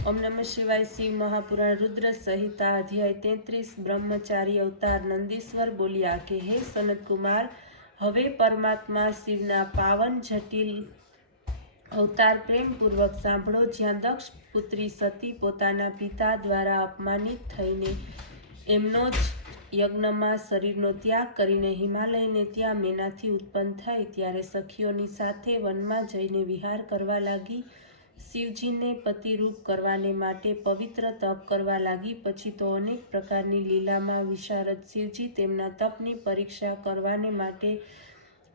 ओम नमः शिवाय। शिव महापुराण रुद्र संहिता अध्याय 33 ब्रह्मचारी अवतार। नंदीश्वर बोलिया कि हे सनत कुमार, हवे परमात्मा शिवना पावन जटिल अवतार प्रेमपूर्वक सांभळो। ज्यां दक्ष पुत्री सती पोताना पिता द्वारा अपमानित थईने एमनो ज यज्ञमां शरीरनो त्याग करीने हिमालयने त्यां मेनाथी उत्पन्न થઈ ત્યારે સખીઓની સાથે વનમાં જઈને વિહાર કરવા લાગી। શિવજીને પતિરૂપ કરવાને માટે પવિત્ર તપ કરવા લાગી। પછી તો અનેક પ્રકારની લીલામાં વિશારદ શિવજી તેમના તપની પરીક્ષા કરવાને માટે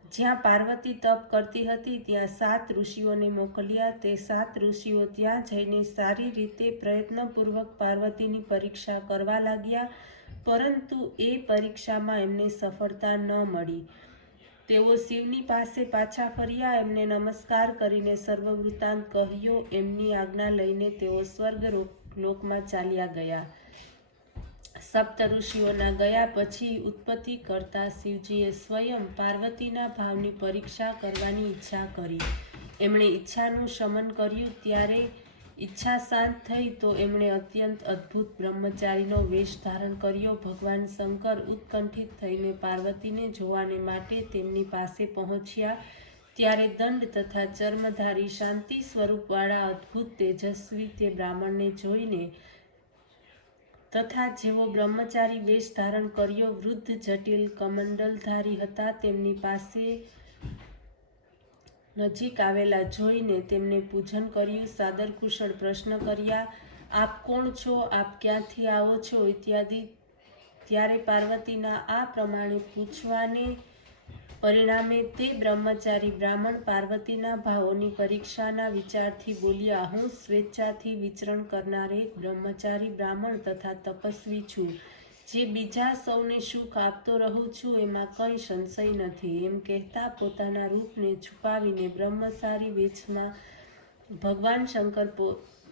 જ્યાં પાર્વતી તપ કરતી હતી ત્યાં 7 ઋષિઓને મોકલ્યા। તે 7 ઋષિઓ ત્યાં જઈને સારી રીતે પ્રયત્નપૂર્વક પાર્વતીની પરીક્ષા કરવા લાગ્યા, પરંતુ એ પરીક્ષામાં એમને સફળતા ન મળી। તેઓ શિવની પાસે પાછા ફર્યા, એમને નમસ્કાર કરીને સર્વ વૃત્તાંત કહ્યો। એમની આજ્ઞા લઈને તેઓ સ્વર્ગ લોકમાં ચાલ્યા ગયા। સપ્ત ઋષિઓના ગયા પછી ઉત્પત્તિ કરતા શિવજીએ સ્વયં પાર્વતીના ભાવની પરીક્ષા કરવાની ઈચ્છા કરી। એમણે ઈચ્છાનું શમન કર્યું। ત્યારે ઈચ્છા શાંત થઈ તો એમણે અત્યંત અદ્ભુત બ્રહ્મચારીનો વેશ ધારણ કર્યો। ભગવાન શંકર ઉત્કંઠિત થઈને પાર્વતીને જોવાને માટે તેમની પાસે પહોંચ્યા। ત્યારે દંડ તથા ચર્મધારી શાંતિ સ્વરૂપવાળા અદ્ભુત તેજસ્વી તે બ્રાહ્મણને જોઈને તથા જેવો બ્રહ્મચારી વેશ ધારણ કર્યો વૃદ્ધ જટિલ કમંડલધારી હતા તેમની પાસે નજીક આવેલા જોઈને તેમને પૂજન કર્યું, સાદર કુશળ પ્રશ્ન કર્યા। આપ કોણ છો? આપ ક્યાંથી આવો છો? ઇત્યાદિ। ત્યારે પાર્વતીના આ પ્રમાણે પૂછવાને પરિણામે તે બ્રહ્મચારી બ્રાહ્મણ પાર્વતીના ભાવોની પરીક્ષાના વિચારથી બોલ્યા, હું સ્વેચ્છાથી વિચરણ કરનાર એક બ્રહ્મચારી બ્રાહ્મણ તથા તપસ્વી છું, જે બીજા સૌને સુખ આપતો રહું છું, એમાં કંઈ સંશય નથી। એમ કહેતા પોતાના રૂપને છુપાવીને બ્રહ્મચારી વેશમાં ભગવાન શંકર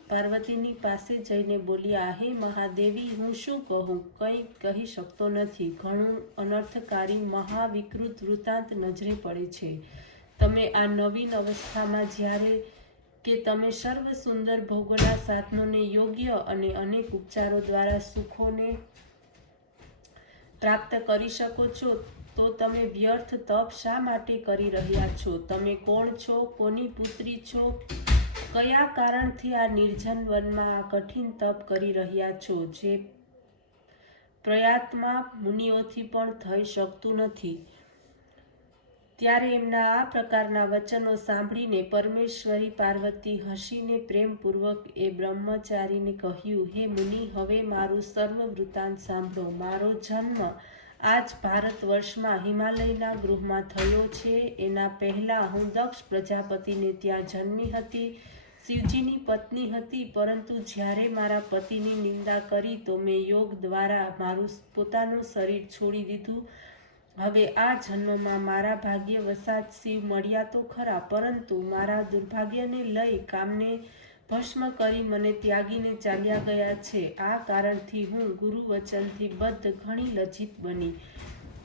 પાર્વતીની પાસે જઈને બોલ્યા, હે મહાદેવી, હું શું કહું? કંઈ કહી શકતો નથી। ઘણું અનર્થકારી મહાવિકૃત વૃત્તાંત નજરે પડે છે। તમે આ નવીન અવસ્થામાં જ્યારે કે તમે સર્વ સુંદર ભોગોના સાધનોને યોગ્ય અને અનેક ઉપચારો દ્વારા સુખોને પ્રાપ્ત કરી શકો છો, તો તમે વ્યર્થ તપ શા માટે કરી રહ્યા છો? તમે કોણ છો? કોની પુત્રી છો? કયા કારણથી આ નિર્જન વનમાં આ કઠિન તપ કરી રહ્યા છો, જે પ્રયાતમાં મુનિઓથી પણ થઈ શકતું નથી? ત્યારે એમના આ પ્રકારના વચનો સાંભળીને પરમેશ્વરી પાર્વતી હસીને પ્રેમપૂર્વક એ બ્રહ્મચારીને કહ્યું, હે મુનિ, હવે મારું સર્વ વૃત્તાંત સાંભળો। મારો જન્મ આજ ભારત વર્ષમાં હિમાલયના ગૃહમાં થયો છે। એના પહેલાં હું દક્ષ પ્રજાપતિને ત્યાં જન્મી હતી, શિવજીની પત્ની હતી, પરંતુ જ્યારે મારા પતિની નિંદા કરી તો મેં યોગ દ્વારા મારું પોતાનું શરીર છોડી દીધું। હવે આ જન્મમાં મારા ભાગ્ય વસાત શિવ મળ્યા તો ખરા, પરંતુ મારા દુર્ભાગ્યને લઈ કામને ભસ્મ કરી મને ત્યાગીને ચાલ્યા ગયા છે। આ કારણથી હું ગુરુ વચનથી બદ્ધ ઘણી લજ્જિત બની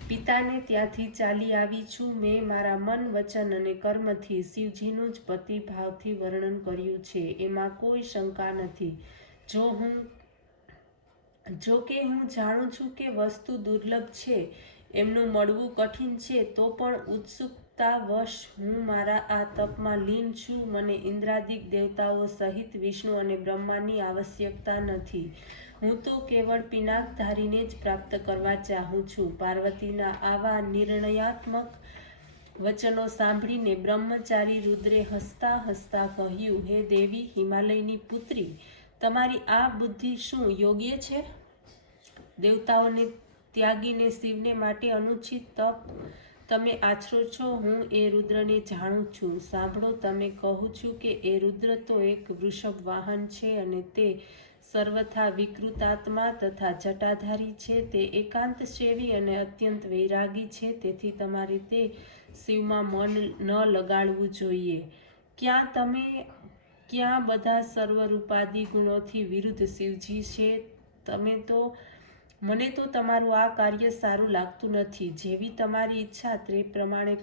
પિતાને ત્યાંથી ચાલી આવી છું। મેં મારા મન, વચન અને કર્મથી શિવજીનું જ પતિ ભાવથી વર્ણન કર્યું છે, એમાં કોઈ શંકા નથી। જો કે હું જાણું છું કે વસ્તુ દુર્લભ છે, એમનું મળવું કઠિન છે, તો પણ ઉત્સુકતાવશ હું મારા આ તપમાં લીન છું। મને ઇન્દ્રાદિક દેવતાઓ સહિત વિષ્ણુ અને બ્રહ્માની આવશ્યકતા નથી। હું તો કેવળ પિનાકધારીને જ પ્રાપ્ત કરવા ચાહું છું। પાર્વતીના આવા નિર્ણયાત્મક વચનો સાંભળીને બ્રહ્મચારી રુદ્રે હસતા હસતા કહ્યું, હે દેવી હિમાલયની પુત્રી, તમારી આ બુદ્ધિ શું યોગ્ય છે? દેવતાઓને ત્યાગીને શિવને માટે અનુચિત તપ તમે આચરો છો। હું એ રુદ્રને જાણું છું। સાંભળો, તમે કહું છું કે એ રુદ્ર તો એક વૃષભ વાહન છે અને તે સર્વથા વિકૃતાત્મા તથા જટાધારી છે। તે એકાંત સેવી અને અત્યંત વૈરાગી છે, તેથી તમારે તે શિવમાં મન ન લગાડવું જોઈએ। ક્યાં બધા સર્વરૂપાદિ ગુણોથી વિરુદ્ધ શિવજી છે? મને તો તમારું આ કાર્ય સારું લાગતું નથી। જેવી તમારી ઈચ્છા તે પ્રમાણે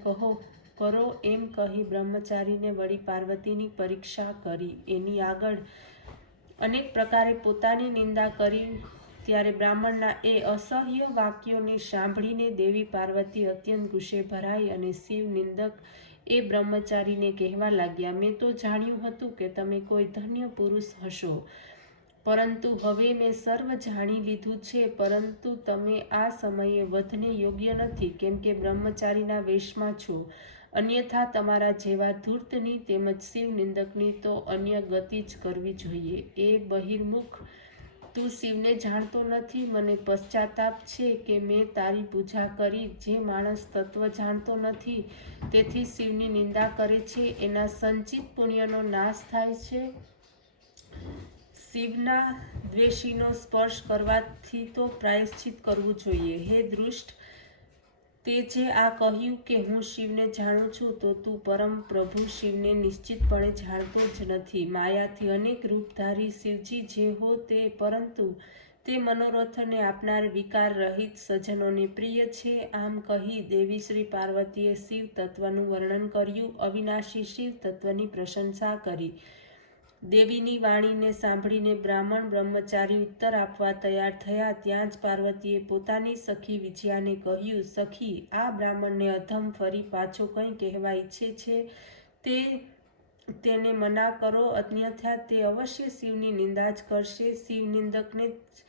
કરો। એમ કહી બ્રહ્મચારીને વળી પાર્વતીની પરીક્ષા કરી। એની આગળ અનેક પ્રકારે પોતાની નિંદા કરી ત્યારે બ્રાહ્મણના એ અસહ્ય વાક્યોને સાંભળીને દેવી પાર્વતી અત્યંત ગુસ્સે ભરાઈ અને શિવ નિંદક એ બ્રહ્મચારીને કહેવા લાગ્યા, મેં તો જાણ્યું હતું કે તમે કોઈ ધન્ય પુરુષ હશો, પરંતુ હવે મેં સર્વ જાણી લીધું છે. પરંતુ તમે આ સમયે વધને યોગ્ય નથી, કેમ કે બ્રહ્મચારીના વેશમાં છો. અન્યથા તમારા જેવા ધૂર્તની તેમજ શિવ નિંદકની તો અન્ય ગતિ જ કરવી જોઈએ. એ બહિર્મુખ, તું શિવને જાણતો નથી. મને પશ્ચાતાપ છે કે મેં તારી પૂજા કરી. જે માણસ તત્વ જાણતો નથી, તેથી શિવની નિંદા કરે છે, એના સંચિત પુણ્યનો નાશ થાય છે. શિવના દ્વેષીનો સ્પર્શ કરવાથી તો પ્રાયશ્ચિત કરવું જોઈએ. હે દુષ્ટ, તે જે આ કહ્યું કે હું શિવને જાણું છું, તો તું પરમ પ્રભુ શિવને નિશ્ચિતપણે જાણતો જ નથી. માયાથી અનેક રૂપધારી શિવજી જે હો તે, પરંતુ તે મનોરથને આપનાર વિકાર રહિત સજ્જનોને પ્રિય છે. આમ કહી દેવી શ્રી પાર્વતીએ શિવ તત્વનું વર્ણન કર્યું, અવિનાશી શિવ તત્વની પ્રશંસા કરી. દેવીની વાણીને સાંભળીને બ્રાહ્મણ બ્રહ્મચારી ઉત્તર આપવા તૈયાર થયા. ત્યાં જ પાર્વતીએ પોતાની સખી વિજયાને કહ્યું, સખી, આ બ્રાહ્મણને અધમ ફરી પાછો કંઈ કહેવા ઈચ્છે છે તેને મના કરો, અન્યથા તે અવશ્ય શિવની નિંદા જ કરશે. શિવ નિંદકને જ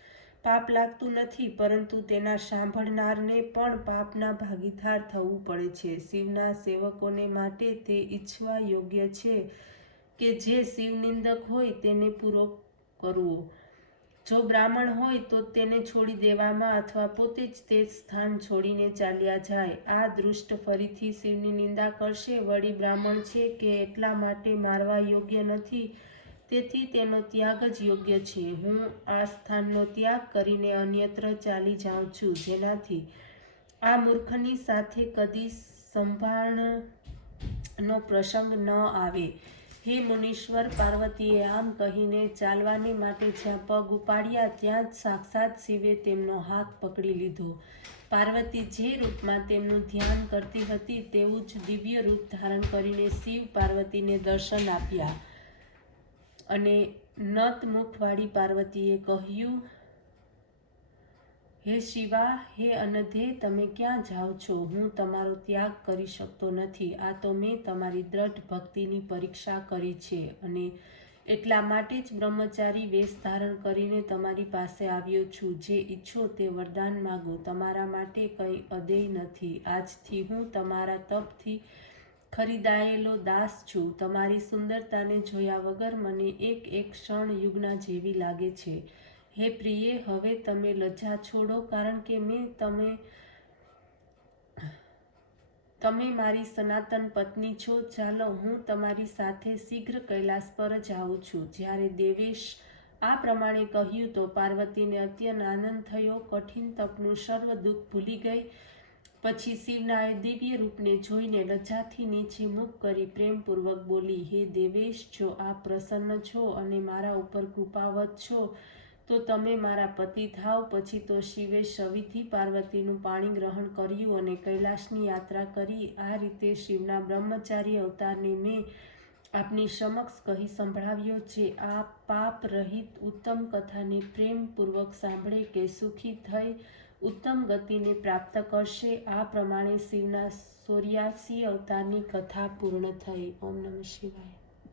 પાપ લાગતું નથી, પરંતુ તેના સાંભળનારને પણ પાપના ભાગીદાર થવું પડે છે. શિવના સેવકોને માટે તે ઈચ્છવા યોગ્ય છે કે જે શિવ નિંદક હોય તેને પૂરો કરવો. જો બ્રાહ્મણ હોય તો તેને છોડી દેવામાં અથવા પોતે જ તે સ્થાન છોડીને ચાલ્યા જાય. આ દુષ્ટ ફરીથી શિવની નિંદા કરશે. વળી બ્રાહ્મણ છે કે એટલા માટે મારવા યોગ્ય નથી, તેથી તેનો ત્યાગ જ યોગ્ય છે. હું આ સ્થાનનો ત્યાગ કરીને અન્યત્ર ચાલી જાઉં છું, જેનાથી આ મૂર્ખની સાથે કદી સંભાળનો પ્રસંગ ન આવે. હે મુનીશ્વર, પાર્વતીએ આમ કહીને ચાલવાને માટે જ્યાં પગ ઉપાડ્યા, ત્યાં જ સાક્ષાત શિવે તેમનો હાથ પકડી લીધો. પાર્વતી જે રૂપમાં તેમનું ધ્યાન કરતી હતી તેવું જ દિવ્ય રૂપ ધારણ કરીને શિવ પાર્વતીને દર્શન આપ્યા. અને નત મુખવાળી પાર્વતીએ કહ્યું, હે શિવા, હે અનધે, તમે ક્યાં જાઓ છો? હું તમારો ત્યાગ કરી શકતો નથી. આ તો મેં તમારી દ્રઢ ભક્તિની પરીક્ષા કરી છે, અને એટલા માટે જ બ્રહ્મચારી વેશ ધારણ કરીને તમારી પાસે આવ્યો છું. જે ઈચ્છો તે વરદાન માગો, તમારા માટે કંઈ અદેય નથી. આજથી હું તમારા તપથી ખરીદાયેલો દાસ છું. તમારી સુંદરતાને જોયા વગર મને એક એક ક્ષણ યુગના જેવી લાગે છે. હે પ્રિયે, હવે તમે લજ્જા છોડો, કારણ કે તમે મારી સનાતન પત્ની છો. ચાલો, હું તમારી સાથે શીઘ્ર કૈલાસ પર જ આવું છું. જ્યારે દેવેશ આ પ્રમાણે કહ્યું તો પાર્વતીને અત્યંત આનંદ થયો. કઠિન તપનું સર્વ દુઃખ ભૂલી ગઈ. પછી શિવના એ દિવ્ય રૂપને જોઈને લજ્જાથી નીચે મુખ કરી પ્રેમપૂર્વક બોલી, હે દેવેશ, જો આપ પ્રસન્ન છો અને મારા ઉપર કૃપાવત છો તો તમે મારા પતિ થાવ. પછી તો શિવે સવિધિ પાર્વતીનું પાણી ગ્રહણ કર્યું અને કૈલાસની યાત્રા કરી. આ રીતે શિવના બ્રહ્મચારી અવતારને મેં આપની સમક્ષ કહી સંભળાવ્યો છે. આ પાપ રહિત ઉત્તમ કથાને પ્રેમપૂર્વક સાંભળે કે સુખી થઈ ઉત્તમ ગતિને પ્રાપ્ત કરશે. આ પ્રમાણે શિવના 84 અવતારની કથા પૂર્ણ થઈ. ઓમ નમઃ શિવાય.